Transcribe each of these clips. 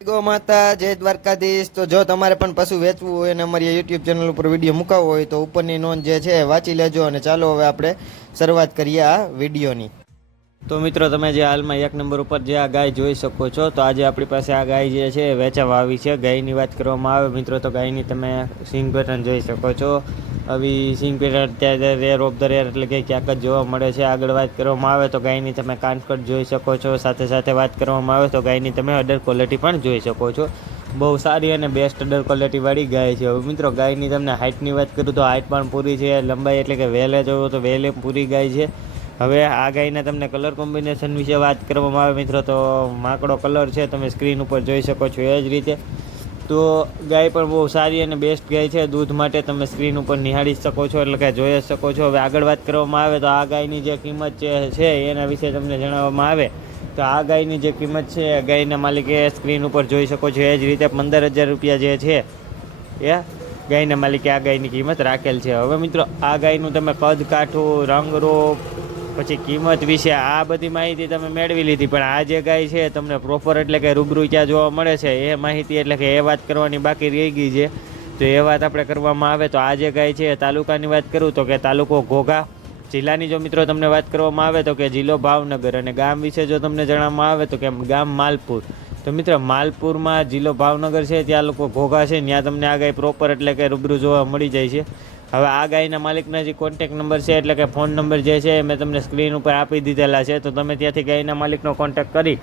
Go માતા, જય દ્વારકાધીશ. તો જો તમારે પણ પશુ વેચવું હોય અને અમારી યુટ્યુબ ચેનલ ઉપર વીડિયો મુકાવવો હોય તો ઉપરની નોંધ જે છે વાંચી લેજો અને ચાલો હવે આપણે શરૂઆત કરીએ આ વિડીયોની તો મિત્રો, તમે જે હાલમાં એક નંબર ઉપર જે આ ગાય જોઈ શકો છો, તો આજે આપણી પાસે આ ગાય જે છે વેચવા આવી છે. ગાયની વાત કરવામાં આવે, મિત્રો, તો ગાયની તમે સિંગ પેટર્ન જોઈ શકો છો. આવી સિંગ પેટર્ન અત્યારે રેર ઓફ ધ રેર એટલે કે ક્યાંક જ જોવા મળે છે. આગળ વાત કરવામાં આવે તો ગાયની તમે કાનકટ જોઈ શકો છો. સાથે સાથે વાત કરવામાં આવે તો ગાયની તમે અડર ક્વોલિટી પણ જોઈ શકો છો. બહુ સારી અને બેસ્ટ અડર ક્વોલિટીવાળી ગાય છે. હવે મિત્રો, ગાયની તમને હાઇટની વાત કરું તો હાઇટ પણ પૂરી છે. લંબાઈ એટલે કે વહેલે જોવો તો વહેલે પૂરી ગાય છે. હવે આ ગાયના તમને કલર કોમ્બિનેશન વિશે વાત કરવામાં આવે મિત્રો, તો માકડો કલર છે. તમે સ્ક્રીન ઉપર જોઈ શકો છો એ જ રીતે. તો ગાય પણ બહુ સારી અને બેસ્ટ ગાય છે. દૂધ માટે તમે સ્ક્રીન ઉપર નિહાળી શકો છો, એટલે કે જોઈ શકો છો. હવે આગળ વાત કરવામાં આવે તો આ ગાયની જે કિંમત છે, એના વિશે તમને જણાવવામાં આવે. તો આ ગાયની જે કિંમત છે ગાયના માલિકે સ્ક્રીન ઉપર જોઈ શકો છો. એ જ રીતે પંદર હજાર રૂપિયા જે છે, એ ગાયના માલિકે આ ગાયની કિંમત રાખેલ છે. હવે મિત્રો, આ ગાયનું તમે કદ કાઠું રંગરૂપ પછી કિંમત વિશે આ બધી માહિતી તમે મેળવી લીધી, પણ આ જે ગાય છે, તમને પ્રોપર એટલે કે રૂબરૂ ક્યાં જોવા મળે છે, એ માહિતી એટલે કે એ વાત કરવાની બાકી રહી ગઈ છે. તો એ વાત આપણે કરવામાં આવે, તો આ જે ગાય છે તાલુકાની વાત કરું તો કે તાલુકો ઘોઘા. જિલ્લાની જો મિત્રો તમને વાત કરવામાં આવે તો કે જિલ્લો ભાવનગર અને ગામ વિશે જો તમને જણાવવામાં આવે તો કે ગામ માલપુર. તો મિત્ર, માલપુરમાં જિલ્લો ભાવનગર છે, ત્યાં લોકો ઘોઘા છે, ત્યાં તમને આ ગાય પ્રોપર એટલે કે રૂબરૂ જોવા મળી જાય છે. હવે આ ગાયના માલિકના જે કોન્ટેક નંબર છે, એટલે કે ફોન નંબર જે છે મેં તમને સ્ક્રીન ઉપર આપી દીધેલા છે. તો તમે ત્યાંથી ગાયના માલિકનો કોન્ટેક કરી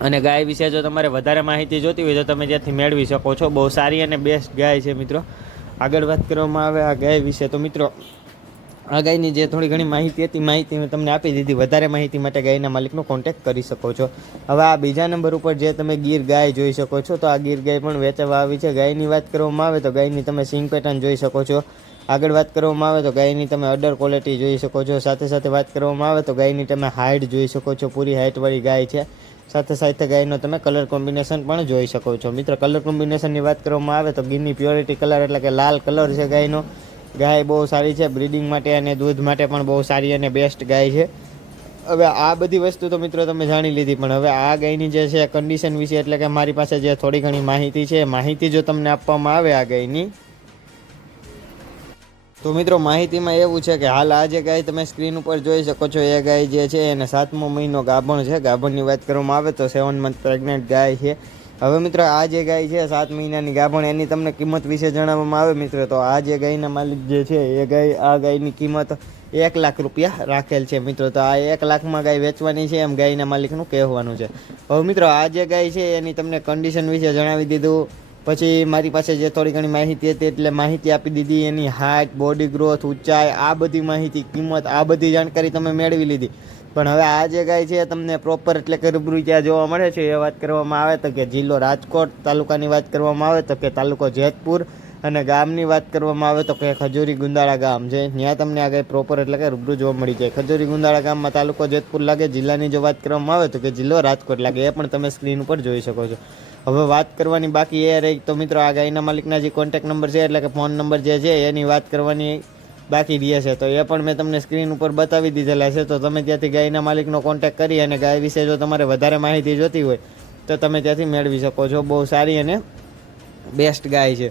અને ગાય વિશે જો તમારે વધારે માહિતી જોતી હોય તો તમે ત્યાંથી મેળવી શકો છો. બહુ સારી અને બેસ્ટ ગાય છે મિત્રો. આગળ વાત કરવામાં આવે આ ગાય વિશે. તો મિત્રો આ ગાયની જે થોડી ઘણી માહિતી હતી, માહિતી મેં તમને આપી દીધી. વધારે માહિતી માટે ગાયના માલિકનો કોન્ટેક્ટ કરી શકો છો. હવે આ બીજા નંબર ઉપર જે તમે ગીર ગાય જોઈ શકો છો, તો આ ગીર ગાય પણ વેચવા આવી છે. ગાયની વાત કરવામાં આવે તો ગાયની તમે સિંગ પેટર્ન જોઈ શકો છો. આગળ વાત કરવામાં આવે તો ગાયની તમે અડર ક્વોલિટી જોઈ શકો છો. સાથે સાથે વાત કરવામાં આવે તો ગાયની તમે હાઇટ જોઈ શકો છો. પૂરી હાઇટવાળી ગાય છે. સાથે સાથે ગાયનો તમે કલર કોમ્બિનેશન પણ જોઈ શકો છો. મિત્ર કલર કોમ્બિનેશનની વાત કરવામાં આવે તો ગીરની પ્યોરિટી કલર એટલે કે લાલ કલર છે ગાયનો. ગાય બહુ સારી છે, બ્રીડિંગ માટે અને દૂધ માટે પણ બહુ સારી અને બેસ્ટ ગાય છે. હવે આ બધી વસ્તુ તો મિત્રો તમે જાણી લીધી, પણ હવે આ ગાયની જે છે કન્ડિશન વિશે, એટલે કે મારી પાસે જે થોડી ઘણી માહિતી છે માહિતી જો તમને આપવામાં આવે આ ગાયની, તો મિત્રો માહિતીમાં એવું છે કે હાલ આ જે ગાય તમે સ્ક્રીન ઉપર જોઈ શકો છો, એ ગાય જે છે એને સાતમો મહિનો ગાભણ છે. ગાભણની વાત કરવામાં આવે તો સેવન મંથ પ્રેગ્નેન્ટ ગાય છે. હવે મિત્રો, આ જે ગાય છે, સાત મહિનાની ગાભણ એની તમને કિંમત વિશે જણાવવામાં આવે મિત્રો, તો આ જે ગાયના માલિક જે છે, એ ગાય, આ ગાયની કિંમત એક લાખ રૂપિયા રાખેલ છે મિત્રો, તો આ એક લાખમાં ગાય વેચવાની છે, એમ ગાયના માલિકનું કહેવાનું છે. હવે મિત્રો, આ જે ગાય છે, એની તમને કન્ડિશન વિશે જણાવી દીધું. પછી મારી પાસે જે થોડી ઘણી માહિતી હતી, એટલે માહિતી આપી દીધી. એની હાઇટ બોડી ગ્રોથ ઊંચાઈ, આ બધી માહિતી, કિંમત, આ બધી જાણકારી તમે મેળવી લીધી. પણ હવે આ જે ગાય છે તમને પ્રોપર એટલે કે રૂબરૂ ત્યાં જોવા મળે છે, એ વાત કરવામાં આવે તો કે જિલ્લો રાજકોટ તાલુકાની વાત કરવામાં આવે તો કે તાલુકો જેતપુર અને ગામની વાત કરવામાં આવે તો કે ખજૂરી ગુંદાળા ગામ છે ત્યાં તમને આ ગાય પ્રોપર એટલે કે રૂબરૂ જોવા મળી જાય. ખજૂરી ગુંદાળા ગામમાં તાલુકો જેતપુર લાગે, જિલ્લાની જો વાત કરવામાં આવે તો કે જિલ્લો રાજકોટ લાગે, એ પણ તમે સ્ક્રીન ઉપર જોઈ શકો છો. હવે વાત કરવાની બાકી એ રહી તો મિત્રો આ ગાયના માલિકના જે કોન્ટેક નંબર છે એટલે કે ફોન નંબર જે છે એની વાત કરવાની બાકી રહે છે. તો એ પણ મેં તમને સ્ક્રીન ઉપર બતાવી દીધેલા છે. તો તમે ત્યાંથી ગાયના માલિકનો કોન્ટેક કરી અને ગાય વિશે જો તમારે વધારે માહિતી જોતી હોય, તો તમે ત્યાંથી મેળવી શકો છો. બહુ સારી અને બેસ્ટ ગાય છે.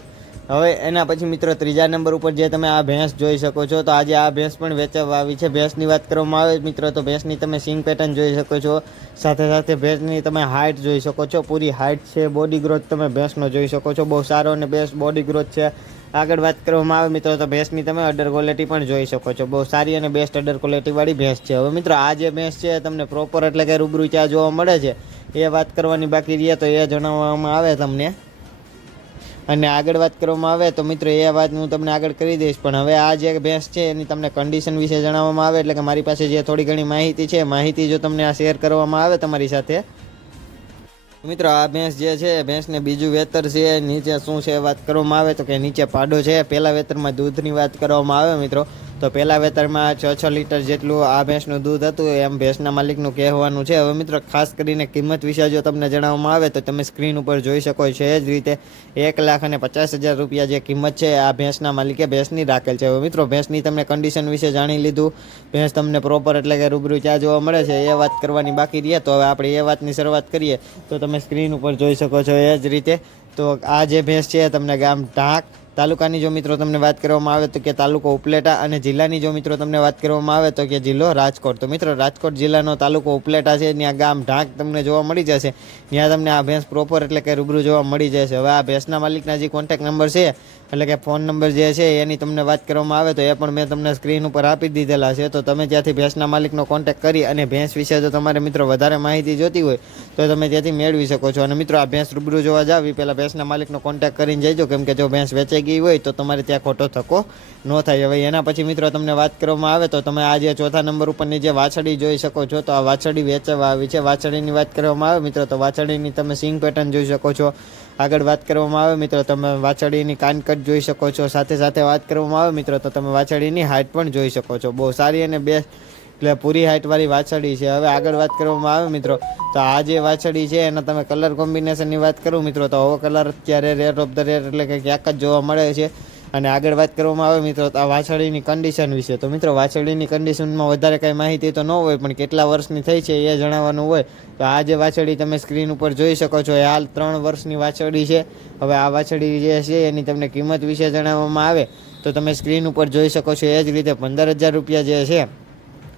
હવે એના પછી મિત્રો ત્રીજા નંબર ઉપર જે તમે આ ભેંસ જોઈ શકો છો, તો આજે આ ભેંસ પણ વેચવા આવી છે. ભેંસની વાત કરવામાં આવે મિત્રો, તો ભેંસની તમે સિંગ પેટર્ન જોઈ શકો છો. સાથે સાથે ભેંસની તમે હાઇટ જોઈ શકો છો. પૂરી હાઇટ છે બોડી ગ્રોથ તમે ભેંસનો જોઈ શકો છો. બહુ સારો અને બેસ્ટ બોડી ગ્રોથ છે. આગળ વાત કરવામાં આવે, મિત્રો, તો ભેંસની તમે અડર ક્વોલિટી પણ જોઈ શકો છો. બહુ સારી અને બેસ્ટ અડર ક્વોલિટીવાળી ભેંસ છે. હવે મિત્રો, આ જે ભેંસ છે, તમને પ્રોપર એટલે કે રૂબરૂ ચા જોવા મળે છે, એ વાત કરવાની બાકી રહે તો એ જણાવવામાં આવે તમને. અને આગળ વાત કરવામાં આવે, તો મિત્રો, એ વાત હું તમને આગળ કરી દઈશ. પણ હવે આ જે ભેંસ છે, એની તમને કન્ડિશન વિશે જણાવવામાં આવે, એટલે કે મારી પાસે જે થોડી ઘણી માહિતી છે, માહિતી જો તમને આ શેર કરવામાં આવે તમારી સાથે મિત્રો, આ ભેંસ જે છે, ભેંસને બીજું વેતર છે, નીચે શું છે વાત કરવામાં આવે તો કે નીચે પાડો છે. પહેલા વેતરમાં દૂધની વાત કરવામાં આવે મિત્રો. તો પહેલા વેતરમાં છ છ લીટર જેટલું આ ભેંસનું દૂધ હતું, એમ ભેંસના માલિકનું કહેવાનું છે. હવે મિત્રો, ખાસ કરીને કિંમત વિશે જો તમને જણાવવામાં આવે તો તમે સ્ક્રીન ઉપર જોઈ શકો છો. એ જ રીતે એક લાખ અને પચાસ હજાર રૂપિયા જે કિંમત છે આ ભેંસના માલિકે ભેંસની રાખેલ છે. હવે મિત્રો, ભેંસની તમને કન્ડિશન વિશે જાણી લીધું. ભેંસ તમને પ્રોપર એટલે કે રૂબરૂ ક્યાં જોવા મળે છે. એ વાત કરવાની બાકી રહે. તો હવે આપણે એ વાતની શરૂઆત કરીએ. તો તમે સ્ક્રીન ઉપર જોઈ શકો છો એ જ રીતે. તો આ જે ભેંસ છે તમને ગામ ઢાંક તાલુકાની જો મિત્રો તમને વાત કરવામાં આવે તો કે તાલુકો ઉપલેટા અને જિલ્લાની જો મિત્રો તમને વાત કરવામાં આવે તો કે જિલ્લો રાજકોટ. તો મિત્રો, રાજકોટ જિલ્લાનો તાલુકો ઉપલેટા છે. ત્યાં ગામ ઢાંક તમને જોવા મળી જશે. ત્યાં તમને આ ભેંસ પ્રોપર એટલે કે રૂબરૂ જોવા મળી જશે. હવે આ ભેંસના માલિકના જે કોન્ટેક નંબર છે, એટલે કે ફોન નંબર જે છે, એની તમને વાત કરવામાં આવે તો એ પણ મેં તમને સ્ક્રીન ઉપર આપી દીધેલા છે. તો તમે ત્યાંથી ભેંસના માલિકનો કોન્ટેક્ટ કરી અને ભેંસ વિશે જો તમારે મિત્રો વધારે માહિતી જોતી હોય, તો તમે ત્યાંથી મેળવી શકો છો. અને મિત્રો, આ ભેંસ રૂબરૂ જોવા જાવ એ પહેલાં ભેંસના માલિકનો કોન્ટેક્ટ કરીને જઈજો કેમ કે જો ભેંસ વેચાઈ ગઈ હોય તો તમારે ત્યાં ખોટો થકો ન થાય. હવે એના પછી મિત્રો તમને વાત કરવામાં આવે તો તમે આ જે ચોથા નંબર ઉપરની જે વાછડી જોઈ શકો છો, તો આ વાછડી વેચવા આવી છે. વાછડીની વાત કરવામાં આવે મિત્રો, તો વાછડીની તમે સિંગ પેટર્ન જોઈ શકો છો. આગળ વાત કરવામાં આવે મિત્રો, તમે વાછડીની કાનકટ જોઈ શકો છો. સાથે સાથે વાત કરવામાં આવે મિત્રો, તો તમે વાછડીની હાઇટ પણ જોઈ શકો છો. બહુ સારી અને બે એટલે પૂરી હાઇટવાળી વાછડી છે. હવે આગળ વાત કરવામાં આવે મિત્રો, તો આ જે વાછડી છે, એના તમે કલર કોમ્બિનેશનની વાત કરું મિત્રો, તો આવો કલર અત્યારે રેટ ઓફ ધ રેટ એટલે કે ક્યાંક જ જોવા મળે છે. અને આગળ વાત કરવામાં આવે મિત્રો, તો આ વાછડીની કન્ડિશન વિશે. તો મિત્રો વાછડીની કન્ડિશનમાં વધારે કાંઈ માહિતી તો ન હોય, પણ કેટલા વર્ષની થઈ છે એ જણાવવાનું હોય. તો આ જે વાછડી તમે સ્ક્રીન ઉપર જોઈ શકો છો, એ હાલ ત્રણ વર્ષની વાછડી છે. હવે આ વાછડી જે છે, એની તમને કિંમત વિશે જણાવવામાં આવે. તો તમે સ્ક્રીન ઉપર જોઈ શકો છો, એ જ રીતે પંદર હજાર રૂપિયા જે છે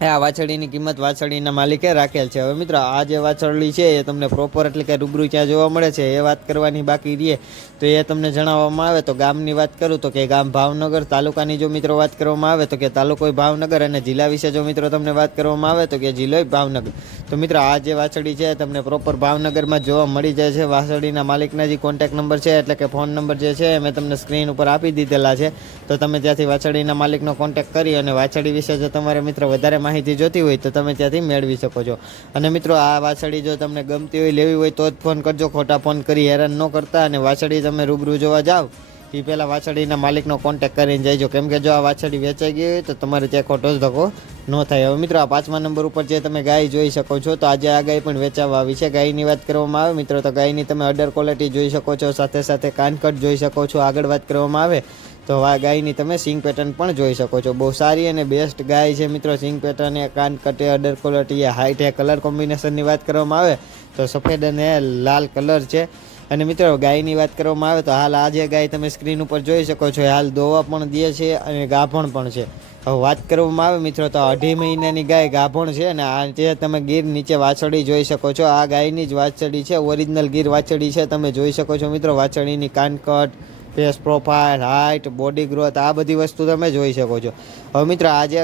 એ આ વાછડીની કિંમત વાછડીના માલિકે રાખેલ છે. હવે મિત્રો, આ જે વાછરડી છે, એ તમને પ્રોપર એટલે કે રૂબરૂ ક્યાં જોવા મળે છે. એ વાત કરવાની બાકી રહે. તો એ તમને જણાવવામાં આવે. તો ગામની વાત કરું તો કે ગામ ભાવનગર તાલુકાની જો મિત્રો વાત કરવામાં આવે તો કે તાલુકો ભાવનગર અને જિલ્લા વિશે જો મિત્રો તમને વાત કરવામાં આવે તો કે જિલ્લો ભાવનગર. તો મિત્રો, આ જે વાછડી છે તમને પ્રોપર ભાવનગરમાં જોવા મળી જાય છે. વાછડીના માલિકના જે કોન્ટેક્ટ નંબર છે, એટલે કે ફોન નંબર જે છે મેં તમને સ્ક્રીન ઉપર આપી દીધેલા છે. તો તમે ત્યાંથી વાછડીના માલિકનો કોન્ટેક્ટ કરી અને વાછડી વિશે જો તમારે મિત્રો વધારે માહિતી જોતી હોય તો તમે ત્યાંથી મેળવી શકો છો. અને મિત્રો, આ વાસળી જો તમને ગમતી હોય, લેવી હોય, તો જ ફોન કરજો. ખોટા ફોન કરી હેરાન ન કરતા. અને વાસળી તમે રૂબરૂ જોવા જાઓ એ પહેલાં વાછડીના માલિકનો કોન્ટેક્ટ કરીને જઈજો કેમ કે જો આ વાછડી વેચાઈ ગઈ હોય, તો તમારે ત્યાં ખોટો જ ધક્કો ન થાય. હવે મિત્રો, આ પાંચમા નંબર ઉપર જે તમે ગાય જોઈ શકો છો, તો આજે આ ગાય પણ વેચાવા આવી છે. ગાયની વાત કરવામાં આવે, મિત્રો, તો ગાયની તમે અડર ક્વોલિટી જોઈ શકો છો. સાથે સાથે કાનકટ જોઈ શકો છો. આગળ વાત કરવામાં આવે. તો આ ગાયની તમે સિંગ પેટર્ન પણ જોઈ શકો છો. બહુ સારી અને બેસ્ટ ગાય છે મિત્રો સિંગ પેટર્ન. એ કાન કટે, અડર ક્વોલિટી એ હાઇટ એ કલર કોમ્બિનેશનની વાત કરવામાં આવે તો સફેદ અને લાલ કલર છે. અને મિત્રો, ગાયની વાત કરવામાં આવે તો હાલ આ જે ગાય તમે સ્ક્રીન ઉપર જોઈ શકો છો હાલ દોવા પણ દે છે અને ગાભણ પણ છે. હવે વાત કરવામાં આવે મિત્રો, તો અઢી મહિનાની ગાય ગાભણ છે અને આ જે તમે ગીર નીચે વાછડી જોઈ શકો છો. આ ગાયની જ વાછડી છે ઓરિજિનલ ગીર વાછડી છે. તમે જોઈ શકો છો મિત્રો વાછડીની કાનકટ face profile height body growth આ બધી વસ્તુ તમે જોઈ શકો છો. હવે મિત્રો આ જે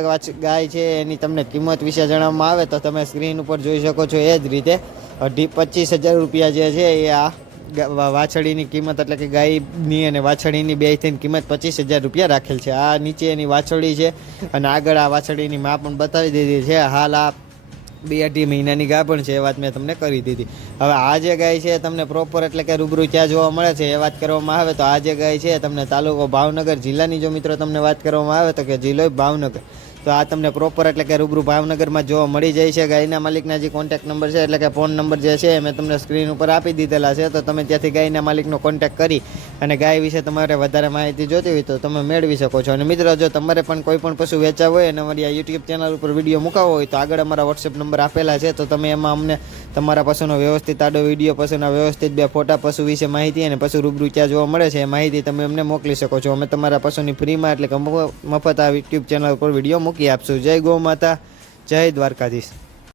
ગાય છે, એની તમને કિંમત વિશે જણાવવામાં આવે તો તમે સ્ક્રીન ઉપર જોઈ શકો છો એ જ રીતે. અઢી પચીસ હજાર રૂપિયા જે છે, એ આ વાછડીની કિંમત એટલે કે ગાયની અને વાછડીની બે થઈને કિંમત પચીસ હજાર રૂપિયા રાખેલ છે. આ નીચે એની વાછડી છે અને આગળ આ વાછડીની મા પણ બતાવી દીધી છે. હાલ આ બે અઢી મહિનાની ગાભણ છે, એ વાત મેં તમને કરી દીધી. હવે આ જે ગાય છે તમને પ્રોપર એટલે કે રૂબરૂ ક્યાં જોવા મળે છે, એ વાત કરવામાં આવે તો આ જે ગાય છે તમને તાલુકો ભાવનગર જિલ્લાની જો મિત્રો તમને વાત કરવામાં આવે તો કે જિલ્લો ભાવનગર. તો આ તમને પ્રોપર એટલે કે રૂબરૂ ભાવનગરમાં જોવા મળી જાય છે. ગાયના માલિકના જે કોન્ટેક્ટ નંબર છે, એટલે કે ફોન નંબર જે છે મેં તમને સ્ક્રીન ઉપર આપી દીધેલા છે. તો તમે ત્યાંથી ગાયના માલિકનો કોન્ટેક્ટ કરી અને ગાય વિશે તમારે વધારે માહિતી જોતી હોય તો તમે મેળવી શકો છો. અને મિત્રો, જો તમારે પણ કોઈ પણ પશુ વેચા હોય અને અમારી આ યુટ્યુબ ચેનલ ઉપર વીડિયો મુકાવો હોય તો આગળ અમારા વોટ્સએપ નંબર આપેલા છે. તો તમે એમાં અમને તમારા પશુનો વ્યવસ્થિત આડો વીડિયો પશુના વ્યવસ્થિત બે ફોટા, પશુ વિશે માહિતી અને પશુ રૂબરૂ ક્યાં જોવા મળે છે એ માહિતી તમે અમને મોકલી શકો છો. અમે તમારા પશુની ફ્રીમાં એટલે કે મફત આ યુટ્યુબ ચેનલ ઉપર વીડિયો મૂકી આપશું જય ગૌ માતા જય દ્વારકાધીશ.